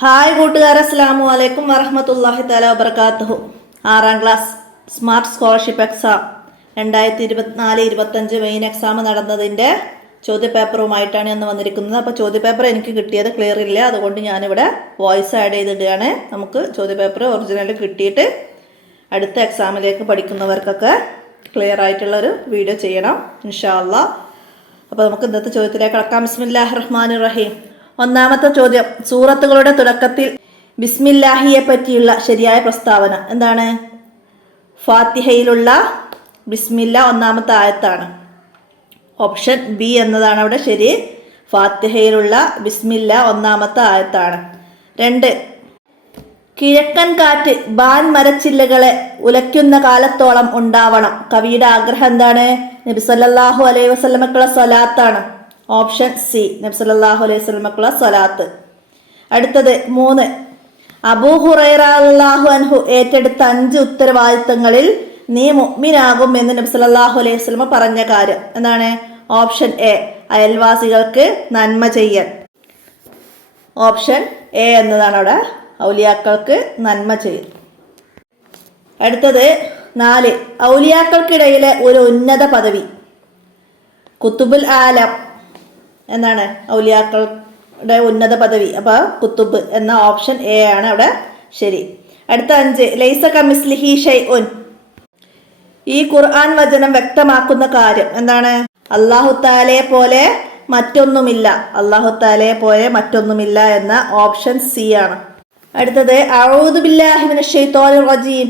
Hi കൂട്ടുകാരെ, അസ്സലാമു അലൈക്കും വറഹ്മത്തുള്ളാഹി തആല വബറകാതുഹു. 6ാം class smart scholarship exam 2024-25 main exam നടന്നതിൻ്റെ ചോദ്യപേപ്പറുമായിട്ടാണ് ഇന്ന് വന്നിരിക്കുന്നത്. അപ്പോൾ ചോദ്യപേപ്പർ എനിക്ക് കിട്ടിയത് ക്ലിയർ ഇല്ല, അതുകൊണ്ട് ഞാനിവിടെ വോയിസ് ആഡ് ചെയ്തിടുകയാണ്. നമുക്ക് ചോദ്യപേപ്പർ ഒറിജിനൽ കിട്ടിയിട്ട് അടുത്ത എക്സാമിലേക്ക് പഠിക്കുന്നവർക്കൊക്കെ ക്ലിയർ ആയിട്ടുള്ളൊരു വീഡിയോ ചെയ്യണം ഇൻഷാ അല്ലാഹ്. അപ്പോൾ നമുക്ക് ഇന്നത്തെ ചോദ്യത്തിലേക്ക് കടക്കാം. ബിസ്മില്ലാഹിർ റഹ്മാനിർ റഹീം. ഒന്നാമത്തെ ചോദ്യം, സൂറത്തുകളുടെ തുടക്കത്തിൽ ബിസ്മില്ലാഹിയെ പറ്റിയുള്ള ശരിയായ പ്രസ്താവന എന്താണ്? ഫാത്തിഹയിലുള്ള ബിസ്മില്ല ഒന്നാമത്തെ ആയത്താണ്. ഓപ്ഷൻ ബി എന്നതാണ് അവിടെ ശരി. ഫാത്തിഹയിലുള്ള ബിസ്മില്ല ഒന്നാമത്തെ ആയത്താണ്. 2, കിഴക്കൻ കാറ്റ് ബാൻ മരച്ചില്ലകളെ ഉലയ്ക്കുന്ന കാലത്തോളം ഉണ്ടാവണം. കവിയുടെ ആഗ്രഹം എന്താണ്? നബി സല്ലല്ലാഹു അലൈഹി വസല്ലമക്കുള്ള സ്വലാത്താണ്. ഓപ്ഷൻ സി, നബി സല്ലല്ലാഹു അലൈഹി വസല്ലമക്കുള്ള സ്വലാത്ത്. അടുത്തത് 3, അബൂ ഹുറൈറ റളിയല്ലാഹു അൻഹു ഏറ്റെടുത്ത 5 ഉത്തരവാദിത്തങ്ങളിൽ നീ മുഅ്മിനാകും എന്ന് നബി സല്ലല്ലാഹു അലൈഹി വസല്ലമ പറഞ്ഞ കാര്യം എന്താണ്? ഓപ്ഷൻ എ, അയൽവാസികൾക്ക് നന്മ ചെയ്യൽ. ഓപ്ഷൻ എ എന്നതാണ് അവിടെ ഔലിയാക്കൾക്ക് നന്മ ചെയ്യൽ. അടുത്തത് 4, ഔലിയാക്കൾക്കിടയിലെ ഒരു ഉന്നത പദവി കുത്തുബുൽ ആലം എന്നാണ് ഔലിയാക്കളുടെ ഉന്നത പദവി. അപ്പൊ കുത്തുബ് എന്ന ഓപ്ഷൻ എ ആണ് അവിടെ ശരി. അടുത്ത 5, ലൈസ കമിസ്ലിഹി ഷൈഉൻ. ഈ ഖുർആൻ വചനം വ്യക്തമാക്കുന്ന കാര്യം എന്താണ്? അല്ലാഹു തആലയെ പോലെ മറ്റൊന്നുമില്ല. അല്ലാഹു തആലയെ പോലെ മറ്റൊന്നുമില്ല എന്ന ഓപ്ഷൻ സി ആണ്. അടുത്തത് അഊദു ബില്ലാഹി മിനശ് ശൈത്വാനിർ റജീം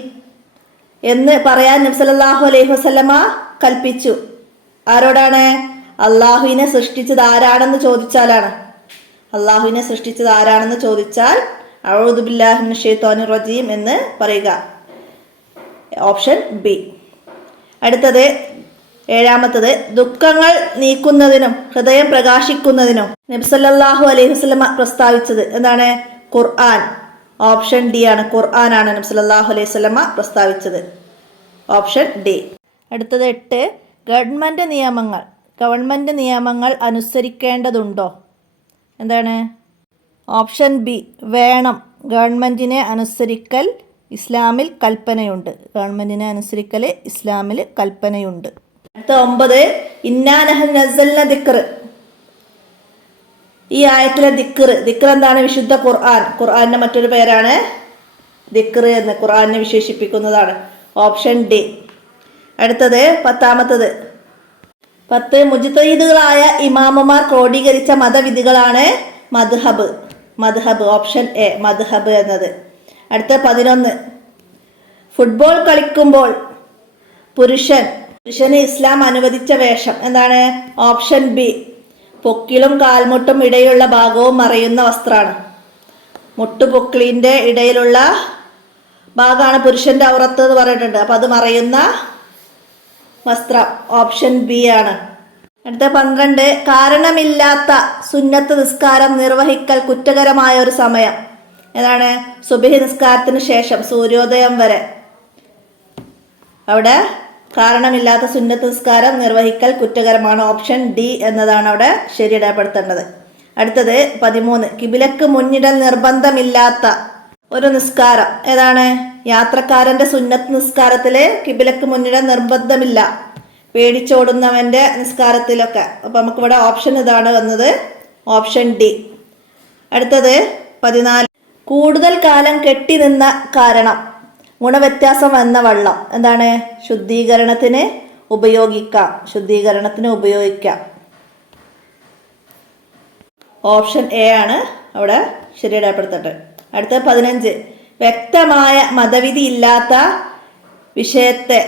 എന്ന് പറയാൻ നബി സല്ലല്ലാഹു അലൈഹി വസല്ലമ കൽപ്പിച്ചു. ആരോടാണ്? അള്ളാഹുവിനെ സൃഷ്ടിച്ചത് ആരാണെന്ന് ചോദിച്ചാലാണ്. അള്ളാഹുവിനെ സൃഷ്ടിച്ചത് ആരാണെന്ന് ചോദിച്ചാൽ അഊദു ബില്ലാഹി മിനശ് ശൈത്വാനിർ റജീം എന്ന് പറയുക. Option B. അടുത്തത് 7, ദുഃഖങ്ങൾ നീക്കുന്നതിനും ഹൃദയം പ്രകാശിക്കുന്നതിനും നബി സല്ലല്ലാഹു അലൈഹി വസല്ലമ പ്രസ്താവിച്ചത് എന്താണ്? ഖുർആൻ. ഓപ്ഷൻ ഡി ആണ്. ഖുർആൻ ആണ് നബി സല്ലല്ലാഹു അലൈഹി വസല്ലമ പ്രസ്താവിച്ചത്. Option D. അടുത്തത് 8, ഗവൺമെന്റ് നിയമങ്ങൾ അനുസരിക്കേണ്ടതുണ്ടോ? എന്താണ്? ഓപ്ഷൻ ബി, വേണം. ഗവൺമെന്റിനെ അനുസരിക്കൽ ഇസ്ലാമിൽ കൽപ്പനയുണ്ട്. ഗവൺമെന്റിനെ അനുസരിക്കൽ ഇസ്ലാമിൽ കൽപ്പനയുണ്ട്. അടുത്ത 9, ഇന്നാ നഹ്നു നസ്സൽന ദിക്ർ. ഈ ആയത്തിലെ ദിക്ർ എന്താണ്? വിശുദ്ധ ഖുർആൻ. ഖുർആന്റെ മറ്റൊരു പേരാണ് ദിക്ർ എന്ന് ഖുർആനെ വിശേഷിപ്പിക്കുന്നതാണ്. Option D. അടുത്തത് 10, മുജ്തഹിദുകളായ ഇമാമുമാർ ക്രോഡീകരിച്ച മതവിധികളാണ് മദ്ഹബ്. ഓപ്ഷൻ എ, മദ്ഹബ് എന്നത്. അടുത്ത 11, ഫുട്ബോൾ കളിക്കുമ്പോൾ പുരുഷന് ഇസ്ലാം അനുവദിച്ച വേഷം എന്താണ്? ഓപ്ഷൻ ബി, പൊക്കിളും കാൽമുട്ടും ഇടയിലുള്ള ഭാഗവും മറയുന്ന വസ്ത്രമാണ്. മുട്ടുപൊക്കിളിന്റെ ഇടയിലുള്ള ഭാഗമാണ് പുരുഷന്റെ ഔറത്ത് എന്ന് പറഞ്ഞിട്ടുണ്ട്. അപ്പൊ അത് മറയുന്ന വസ്ത്രം. ഓപ്ഷൻ ബി ആണ്. അടുത്ത 12, കാരണമില്ലാത്ത സുന്നത്ത് നിസ്കാരം നിർവഹിക്കൽ കുറ്റകരമായ ഒരു സമയം ഏതാണ്? സുബ്ഹി നിസ്കാരത്തിന് ശേഷം സൂര്യോദയം വരെ. അവിടെ കാരണമില്ലാത്ത സുന്നത്ത് നിസ്കാരം നിർവഹിക്കൽ കുറ്റകരമാണ്. ഓപ്ഷൻ ഡി എന്നതാണ് അവിടെ ശരിയിടപ്പെടുത്തേണ്ടത്. അടുത്തത് 13, കിബിലക്ക് മുന്നിടൽ നിർബന്ധമില്ലാത്ത ഒരു നിസ്കാരം ഏതാണ്? യാത്രക്കാരന്റെ സുന്നത്ത് നിസ്കാരത്തില് കിബിലക്ക് മുന്നിടൽ നിർബന്ധമില്ല, പേടിച്ചോടുന്നവന്റെ നിസ്കാരത്തിലൊക്കെ. അപ്പൊ നമുക്കിവിടെ ഓപ്ഷൻ ഇതാണ് വന്നത്. Option D. അടുത്തത് 14, കൂടുതൽ കാലം കെട്ടി നിന്ന കാരണം ഗുണവ്യത്യാസം വന്ന വെള്ളം എന്താണ്? ശുദ്ധീകരണത്തിന് ഉപയോഗിക്കാം. ഓപ്ഷൻ എ ആണ് അവിടെ ശരിയിടപ്പെടുത്തട്ടെ. അടുത്ത 15, വ്യക്തമായ മതവിധി ഇല്ലാത്ത വിഷയത്തെ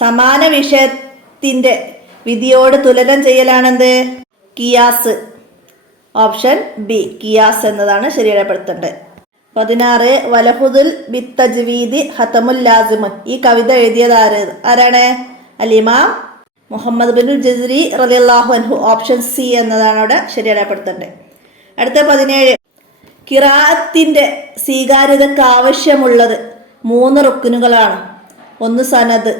സമാന വിഷയത്തിന്റെ വിധിയോട് തുലനം ചെയ്യലാണെന്ത്? കിയാസ്. ഓപ്ഷൻ ബി, കിയാസ് എന്നതാണ് ശരിയിടപ്പെടുത്തേണ്ടത്. 16, വലഹുദുൽ ബിത്തജ്വീദി ഹതമുൽ ലാസിമുൻ. ഈ കവിത എഴുതിയത് ആരാണ്? അലിമാം മുഹമ്മദ് ബിൻ ജസ്രി റളിയല്ലാഹു അൻഹു. ഓപ്ഷൻ സി എന്നതാണ് അവിടെ ശരിയിടപ്പെടുത്തേണ്ടത്. അടുത്ത 17, ഖിറാഅത്തിന്റെ സ്വീകാര്യതക്ക് ആവശ്യമുള്ളത് 3 റുക്നുകളാണ്. 1, സനദ്.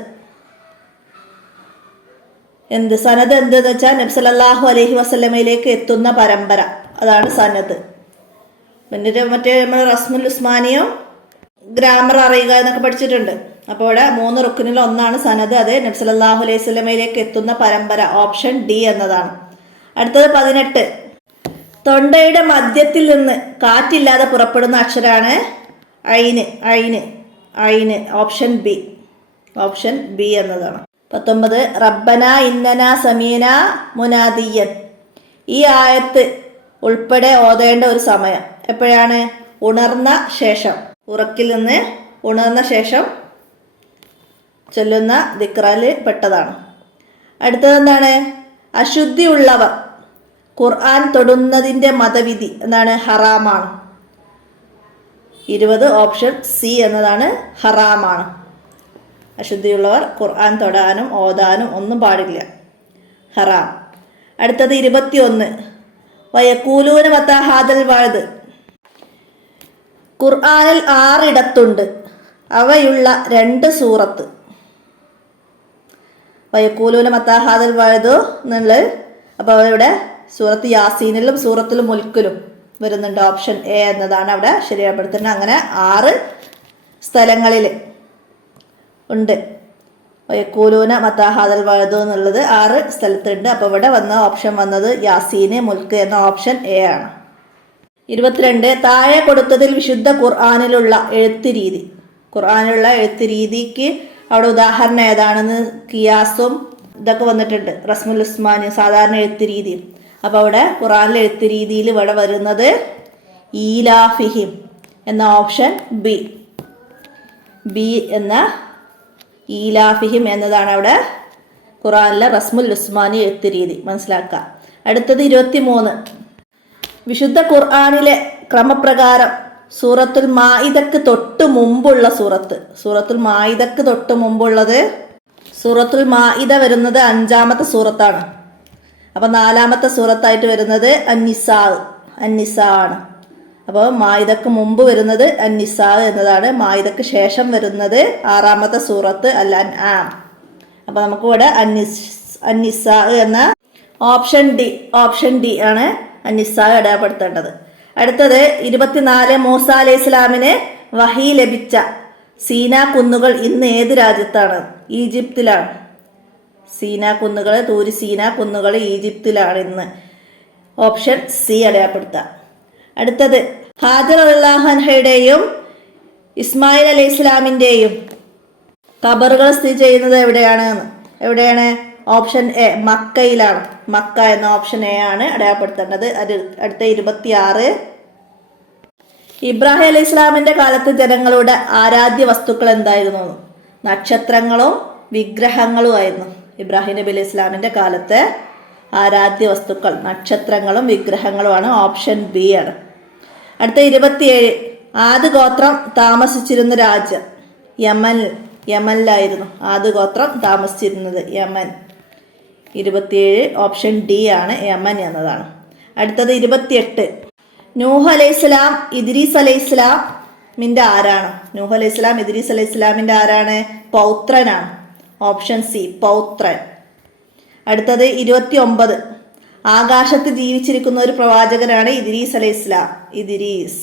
സനദ് എന്തെന്ന് വെച്ചാൽ നബി സല്ലല്ലാഹു അലൈഹി വസല്ലമയിലേക്ക് എത്തുന്ന പരമ്പര, അതാണ് സനദ്. പിന്നെ മറ്റേ നമ്മൾ റസ്മുൽ ഉസ്മാനിയും ഗ്രാമർ അറിയുക എന്നൊക്കെ പഠിച്ചിട്ടുണ്ട്. അപ്പോൾ ഇവിടെ 3 റുക്നിൽ ഒന്നാണ് സനദ്. അത് നബി സല്ലല്ലാഹു അലൈഹി വസല്ലമയിലേക്ക് എത്തുന്ന പരമ്പര. ഓപ്ഷൻ ഡി എന്നതാണ്. അടുത്തത് 18. തൊണ്ടയുടെ മധ്യത്തിൽ നിന്ന് കാറ്റില്ലാതെ പുറപ്പെടുന്ന അക്ഷരാണ് ഐന്. ഐന് ഐന് ഓപ്ഷൻ ബി. ഓപ്ഷൻ ബി എന്നതാണ്. 19. റബ്ബന ഇന്നന സമീന മുനാദിയൻ. ഈ ആയത്ത് ഉൾപ്പെടെ ഓതേണ്ട ഒരു സമയം എപ്പോഴാണ്? ഉണർന്ന ശേഷം, ഉറക്കിൽ നിന്ന് ഉണർന്ന ശേഷം ചൊല്ലുന്ന ദിക്റിൽ പെട്ടതാണ്. അടുത്തത് എന്താണ്? അശുദ്ധിയുള്ളവർ ഖുർആൻ തൊടുന്നതിൻ്റെ മതവിധി എന്താണ്? ഹറാമാണ്. 20. ഓപ്ഷൻ സി എന്നതാണ്, ഹറാമാണ്. അശുദ്ധിയുള്ളവർ ഖുർആൻ തൊടാനും ഓതാനും ഒന്നും പാടില്ല, ഹറാം. അടുത്തത് 21. വയക്കൂലൂന മത്താ ഹാദൽ വഅദ്. ഖുർആനിൽ 6 ഇടത്തുണ്ട് അവയുള്ള 2 സൂറത്ത്. വയക്കൂലൂന മത്താ ഹാദൽ വഅദ് എന്നുള്ളത് അപ്പോൾ ഇവിടെ സൂറത്ത് യാസീനിലും സൂറത്തുൽ മുൽക്കിലും വരുന്നുണ്ട്. ഓപ്ഷൻ എ എന്നതാണ് അവിടെ ശരിയാപ്പെടുത്തുന്നത്. അങ്ങനെ 6 സ്ഥലങ്ങളിൽ ഉണ്ട് വയക്കൂലൂന മത്താ ഹാദൽ വഅദ് എന്നുള്ളത് 6 സ്ഥലത്തുണ്ട്. അപ്പോൾ ഇവിടെ ഓപ്ഷൻ വന്നത് യാസീന്, മുൽക്ക് എന്ന ഓപ്ഷൻ എ ആണ്. 22. താഴെ കൊടുത്തതിൽ വിശുദ്ധ ഖുർആനിലുള്ള എഴുത്ത് രീതി. ഖുർആനിലുള്ള എഴുത്ത് രീതിക്ക് അവിടെ ഉദാഹരണം ഏതാണെന്ന് കിയാസും ഇതൊക്കെ വന്നിട്ടുണ്ട്. റസ്മുൽ ഉസ്മാനി സാധാരണ എഴുത്ത് രീതിയും. അപ്പോൾ അവിടെ ഖുർആനിലെ എഴുത്ത് രീതിയിൽ ഇവിടെ വരുന്നത് ഈലാഫിഹിം എന്ന ഓപ്ഷൻ ബി. ബി എന്ന ഈലാഫിഹിം എന്നതാണ് അവിടെ ഖുർആനിലെ റസ്മുൽ ഉസ്മാനി എഴുത്ത് രീതി. മനസ്സിലാക്കുക. അടുത്തത് 23. വിശുദ്ധ ഖുർആനിലെ ക്രമപ്രകാരം സൂറത്തുൽ മാഇദക്ക് തൊട്ട് മുമ്പുള്ള സൂറത്ത്. സൂറത്തുൽ മാഇദക്ക് തൊട്ട് മുമ്പുള്ളത് സൂറത്തുൽ മാഇദ വരുന്നത് 5ാമത്തെ സൂറത്താണ്. അപ്പോൾ 4ാമത്തെ സൂറത്തായിട്ട് വരുന്നത് അന്നിസാ. അന്നിസാ ആണ്. അപ്പോൾ മാഇദക്ക് മുമ്പ് വരുന്നത് അന്നിസാ എന്നതാണ്. മാഇദക്ക് ശേഷം വരുന്നത് 6ാമത്തെ സൂറത്ത് അൽ അൻആം. അപ്പോൾ നമുക്ക് ഇവിടെ അന്നിസാ എന്ന ഓപ്ഷൻ ഡി ആണ് അന്നിസാ അടയാളപ്പെടുത്തേണ്ടത്. അടുത്തത് 24. മൂസ അലൈഹി ഇസ്ലാമിന് വഹി ലഭിച്ച സീനാ കുന്നുകൾ ഇന്ന് ഏത് രാജ്യത്താണ്? ഈജിപ്തിലാണ്. സീനാ കുന്നുകൾ, തൂരി സീനാ കുന്നുകൾ ഈജിപ്തിലാണ് ഇന്ന്. ഓപ്ഷൻ സി അടയാളപ്പെടുത്തുക. അടുത്തത് ഹാജർ റളിയല്ലാഹു അൻഹയുടെയും ഇസ്മായിൽ അലൈഹി ഇസ്ലാമിൻ്റെയും ഖബറുകൾ സ്ഥിതി ചെയ്യുന്നത് എവിടെയാണ്? ഓപ്ഷൻ എ മക്കയിലാണ്. മക്ക എന്ന ഓപ്ഷൻ എ ആണ് അടയാളപ്പെടുത്തേണ്ടത്. അടുത്ത 26. ഇബ്രാഹിം അലൈഹി ഇസ്ലാമിൻ്റെ കാലത്ത് ജനങ്ങളുടെ ആരാധ്യ വസ്തുക്കൾ എന്തായിരുന്നു? നക്ഷത്രങ്ങളും വിഗ്രഹങ്ങളുമായിരുന്നു. ഇബ്രാഹിം നബി അലൈഹി ഇസ്ലാമിൻ്റെ കാലത്തെ ആരാധ്യ വസ്തുക്കൾ നക്ഷത്രങ്ങളും വിഗ്രഹങ്ങളുമാണ്. ഓപ്ഷൻ ബി ആണ്. അടുത്ത 27. ആദ് ഗോത്രം താമസിച്ചിരുന്ന രാജ്യം യമനിലായിരുന്നു. ആദ് ഗോത്രം താമസിച്ചിരുന്നത് യമൻ. 27 ഓപ്ഷൻ ഡി ആണ്, യമൻ എന്നതാണ്. അടുത്തത് 28. നൂഹ് അലൈഹിസ്സലാം ഇദ്രീസ് അലൈഹിസ്സലാമിൻ്റെ ആരാണ്? നൂഹ് അലൈഹിസ്സലാം ഇദ്രീസ് അലൈഹിസ്സലാമിൻ്റെ ആരാണ്? പൗത്രനാണ്. ഓപ്ഷൻ സി പൗത്രൻ. അടുത്തത് 29. ആകാശത്ത് ജീവിച്ചിരിക്കുന്ന ഒരു പ്രവാചകനാണ് ഇദ്രീസ് അലൈഹിസ്സലാം. ഇദ്രീസ്.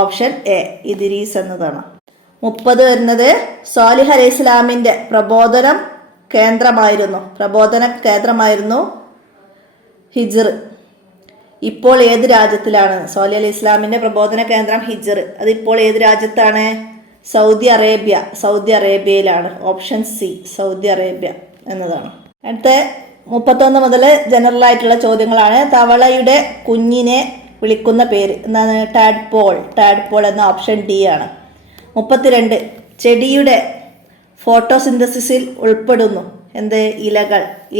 ഓപ്ഷൻ എ ഇദ്രീസ് എന്നതാണ്. 30 വരുന്നത് സ്വാലിഹ് അലൈഹി ഇസ്ലാമിൻ്റെ പ്രബോധന കേന്ദ്രമായിരുന്നു ഹിജ്ർ. ഇപ്പോൾ ഏത് രാജ്യത്തിലാണ്? സ്വാലിഹ് അലൈഹി ഇസ്ലാമിൻ്റെ പ്രബോധന കേന്ദ്രം ഹിജ്ർ. അതിപ്പോൾ ഏത് രാജ്യത്താണ്? സൗദി അറേബ്യയിലാണ്. ഓപ്ഷൻ സി സൗദി അറേബ്യ എന്നതാണ്. അടുത്ത 31 മുതൽ ജനറൽ ആയിട്ടുള്ള ചോദ്യങ്ങളാണ്. തവളയുടെ കുഞ്ഞിനെ വിളിക്കുന്ന പേര് എന്താണ്? ടാഡ്പോൾ എന്ന ഓപ്ഷൻ ഡി ആണ്. 32. ചെടിയുടെ ഫോട്ടോസിന്തസിസിൽ ഉൾപ്പെടുന്നു എന്ത്?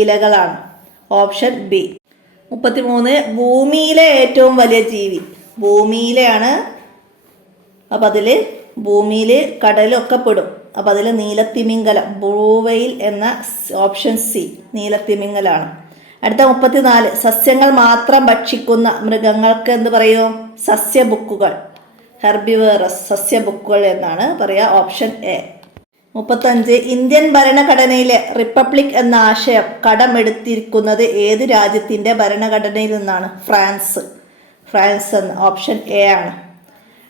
ഇലകളാണ്. Option B. 33. ഭൂമിയിലെ ഏറ്റവും വലിയ ജീവി ഭൂമിയിലെയാണ്. അപ്പം അതിൽ ഭൂമിയിൽ കടലൊക്കെ പെടും. അപ്പം അതിൽ നീലത്തിമിംഗലം ബ്ലൂവെയിൽ എന്ന ഓപ്ഷൻ സി നീലത്തിമിംഗലാണ്. അടുത്ത 34. സസ്യങ്ങൾ മാത്രം ഭക്ഷിക്കുന്ന മൃഗങ്ങൾക്ക് എന്ത് പറയും? സസ്യബുക്കുകൾ. ഹെർബിവേറസ് സസ്യബുക്കുകൾ എന്നാണ് പറയുക. Option A. 35. ഇന്ത്യൻ ഭരണഘടനയിലെ റിപ്പബ്ലിക് എന്ന ആശയം കടമെടുത്തിരിക്കുന്നത് ഏത് രാജ്യത്തിൻ്റെ ഭരണഘടനയിൽ നിന്നാണ്? ഫ്രാൻസ് എന്ന്. ഓപ്ഷൻ എ ആണ്.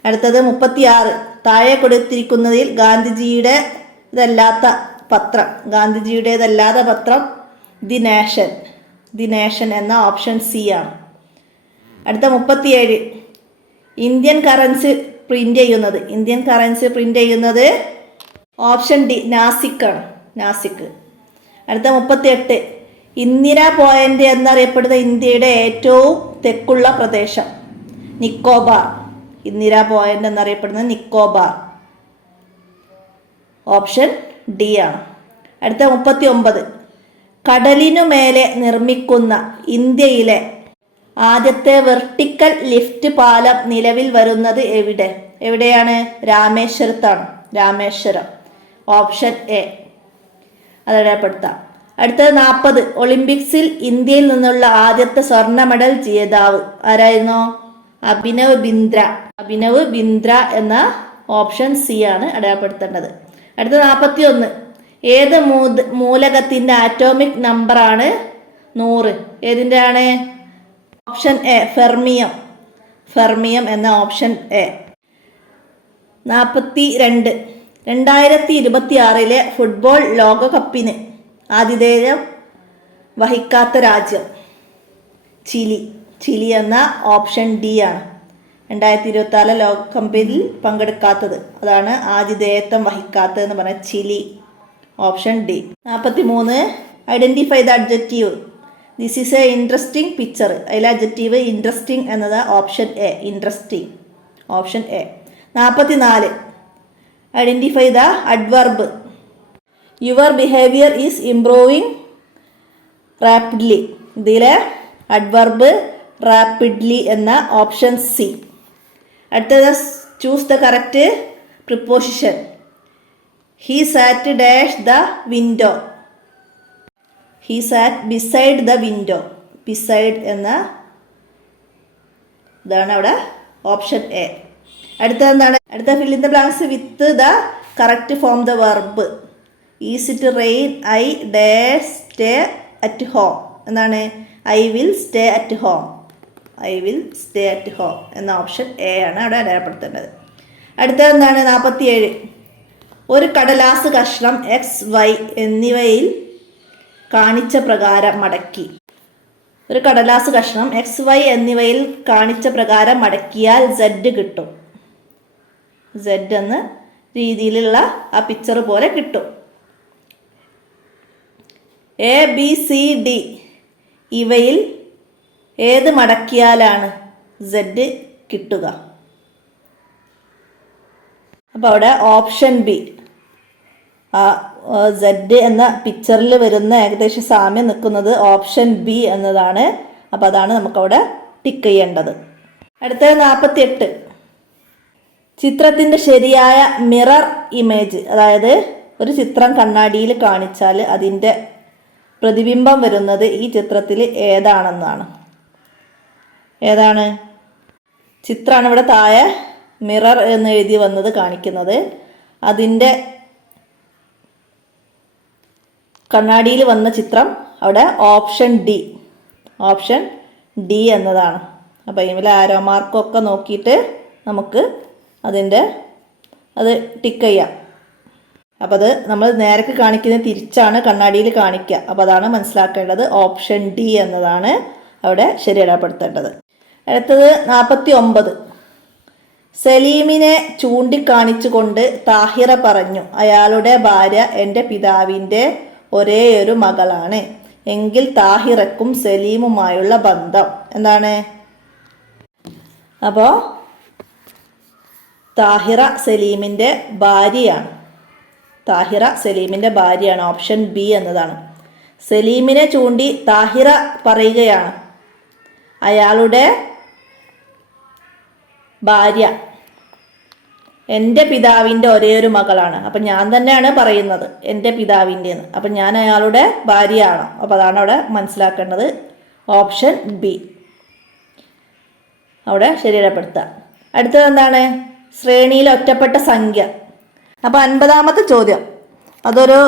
അടുത്തത് 36. താഴെ കൊടുത്തിരിക്കുന്നതിൽ ഗാന്ധിജിയുടേതല്ലാത്ത പത്രം ദി നേഷൻ എന്ന ഓപ്ഷൻ സി ആണ്. അടുത്ത 37. ഇന്ത്യൻ കറൻസി പ്രിന്റ് ചെയ്യുന്നത് ഓപ്ഷൻ ഡി നാസിക് ആണ്. അടുത്ത 38. ഇന്ദിര പോയിന്റ് എന്നറിയപ്പെടുന്ന ഇന്ത്യയുടെ ഏറ്റവും തെക്കുള്ള പ്രദേശം നിക്കോബാർ. ഓപ്ഷൻ ഡി ആണ്. അടുത്ത 39. കടലിനു മേലെ നിർമ്മിക്കുന്ന ഇന്ത്യയിലെ ആദ്യത്തെ വെർട്ടിക്കൽ ലിഫ്റ്റ് പാലം നിലവിൽ വരുന്നത് എവിടെയാണ്? രാമേശ്വരം. Option A. അതടയാളപ്പെടുത്താം. അടുത്തത് 40. ഒളിമ്പിക്സിൽ ഇന്ത്യയിൽ നിന്നുള്ള ആദ്യത്തെ സ്വർണ്ണ മെഡൽ ജേതാവ് ആരായിരുന്നു? അഭിനവ് ബിന്ദ്ര എന്ന ഓപ്ഷൻ സി ആണ് അടയാളപ്പെടുത്തേണ്ടത്. അടുത്ത 41. ഏത് മൂലകത്തിന്റെ ആറ്റോമിക് നമ്പറാണ് 100? ഏതിൻ്റെ ആണ്? ഓപ്ഷൻ എ ഫെർമിയം എന്ന ഓപ്ഷൻ എ. 42. 2026 ഫുട്ബോൾ ലോകകപ്പിന് ആതിഥേയം വഹിക്കാത്ത രാജ്യം ചിലി എന്ന ഓപ്ഷൻ ഡി ആണ്. 2026 ലോകകപ്പിൽ പങ്കെടുക്കാത്തത്, അതാണ് ആതിഥേയത്വം വഹിക്കാത്തതെന്ന് പറഞ്ഞ Chile. Option D. 43. Identify the adjective this is a interesting picture. അതിലെ അഡ്ജക്റ്റീവ് ഇൻട്രസ്റ്റിംഗ് എന്നത് option A. Option A. 44. Identify the adverb your behaviour is improving rapidly. ഇതിലെ അഡ്വർബ് റാപ്പിഡ്ലി എന്ന ഓപ്ഷൻ സി. അടുത്തത് choose the correct preposition. He sat dash the window. He sat beside the window. Beside എന്ന ഇതാണ് അവിടെ option A. അടുത്ത fill in the blanks with the correct form the verb. Is it rain I dash stay at home. എന്താണ്? I will stay at home എന്ന option A ആണ് അവിടെ അടയാളപ്പെടുത്തേണ്ടത്. അടുത്തത് എന്താണ്? 47. ഒരു കടലാസ് കഷ്ണം എക്സ് വൈ എന്നിവയിൽ കാണിച്ച പ്രകാരം മടക്കി. ഒരു കടലാസ് കഷ്ണം എക്സ് വൈ എന്നിവയിൽ കാണിച്ച പ്രകാരം മടക്കിയാൽ സെഡ് കിട്ടും. സെഡ് എന്ന രീതിയിലുള്ള ആ പിക്ചർ പോലെ കിട്ടും. എ ബി സി ഡി ഇവയിൽ ഏത് മടക്കിയാലാണ് സെഡ് കിട്ടുക? അപ്പോൾ അവിടെ ഓപ്ഷൻ ബി. സെഡ് എന്ന പിക്ചറിൽ വരുന്ന ഏകദേശം സാമ്യം നിൽക്കുന്നത് ഓപ്ഷൻ ബി എന്നതാണ്. അപ്പോൾ അതാണ് നമുക്കവിടെ ടിക്ക് ചെയ്യേണ്ടത്. അടുത്തത് 48. ചിത്രത്തിൻ്റെ ശരിയായ മിറർ ഇമേജ്, അതായത് ഒരു ചിത്രം കണ്ണാടിയിൽ കാണിച്ചാൽ അതിൻ്റെ പ്രതിബിംബം വരുന്നത് ഈ ചിത്രത്തിൽ ഏതാണ്? ചിത്രമാണ് ഇവിടെ താഴെ മിറർ എന്ന് എഴുതി വന്നത് കാണിക്കുന്നത്. അതിൻ്റെ കണ്ണാടിയിൽ വന്ന ചിത്രം അവിടെ ഓപ്ഷൻ ഡി എന്നതാണ്. അപ്പോൾ ഇതിൽ ആരോ മാർക്കൊക്കെ നോക്കിയിട്ട് നമുക്ക് അത് ടിക്ക് ചെയ്യാം. അപ്പോൾ അത് നമ്മൾ നേരക്ക് കാണിക്കുന്നത് തിരിച്ചാണ് കണ്ണാടിയിൽ കാണിക്കുക. അപ്പോൾ അതാണ് മനസ്സിലാക്കേണ്ടത്. ഓപ്ഷൻ ഡി എന്നതാണ് അവിടെ ശരിയടപ്പെടുത്തേണ്ടത്. അടുത്തത് 49. സലീമിനെ ചൂണ്ടിക്കാണിച്ചുകൊണ്ട് താഹിറ പറഞ്ഞു, അയാളുടെ ഭാര്യ എൻ്റെ പിതാവിൻ്റെ ഒരേയൊരു മകളാണ്. എങ്കിൽ താഹിറക്കും സലീമുമായുള്ള ബന്ധം എന്താണ്? അപ്പോൾ താഹിറ സലീമിൻ്റെ ഭാര്യയാണ്. ഓപ്ഷൻ ബി എന്നതാണ്. സലീമിനെ ചൂണ്ടി താഹിറ പറയുകയാണ്, അയാളുടെ ഭാര്യ എൻ്റെ പിതാവിൻ്റെ ഒരേയൊരു മകളാണ്. അപ്പം ഞാൻ തന്നെയാണ് പറയുന്നത് എൻ്റെ പിതാവിൻ്റെന്ന്. അപ്പം ഞാൻ അയാളുടെ ഭാര്യയാണോ? അപ്പോൾ അതാണ് അവിടെ മനസ്സിലാക്കേണ്ടത്. ഓപ്ഷൻ ബി അവിടെ ശരിയപ്പെടുത്തുക. അടുത്തത് എന്താണ്? ശ്രേണിയിൽ ഒറ്റപ്പെട്ട സംഖ്യ. അപ്പോൾ 50ാമത്തെ ചോദ്യം, അതൊരു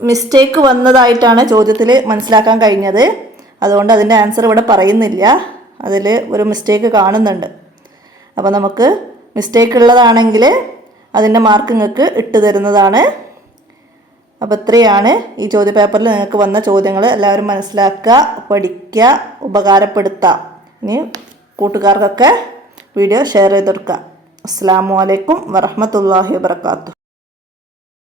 മിസ്റ്റേക്ക് വന്നതായിട്ടാണ് ചോദ്യത്തിൽ മനസ്സിലാക്കാൻ കഴിഞ്ഞത്. അതുകൊണ്ട് അതിൻ്റെ ആൻസർ ഇവിടെ പറയുന്നില്ല. അതിൽ ഒരു മിസ്റ്റേക്ക് കാണുന്നുണ്ട്. അപ്പോൾ നമുക്ക് മിസ്റ്റേക്ക് ഉള്ളതാണെങ്കിൽ അതിൻ്റെ മാർക്ക് നിങ്ങൾക്ക് ഇട്ട് തരുന്നതാണ്. അപ്പോൾ ഇത്രയാണ് ഈ ചോദ്യപേപ്പറിൽ നിങ്ങൾക്ക് വന്ന ചോദ്യങ്ങൾ. എല്ലാവരും മനസ്സിലാക്കുക, പഠിക്കുക, ഉപകാരപ്പെടുത്തുക. ഇനി കൂട്ടുകാർക്കൊക്കെ വീഡിയോ ഷെയർ ചെയ്ത് കൊടുക്കുക. അസ്സലാമു അലൈക്കും വറഹ്മത്തുള്ളാഹി വബറകാതുഹു.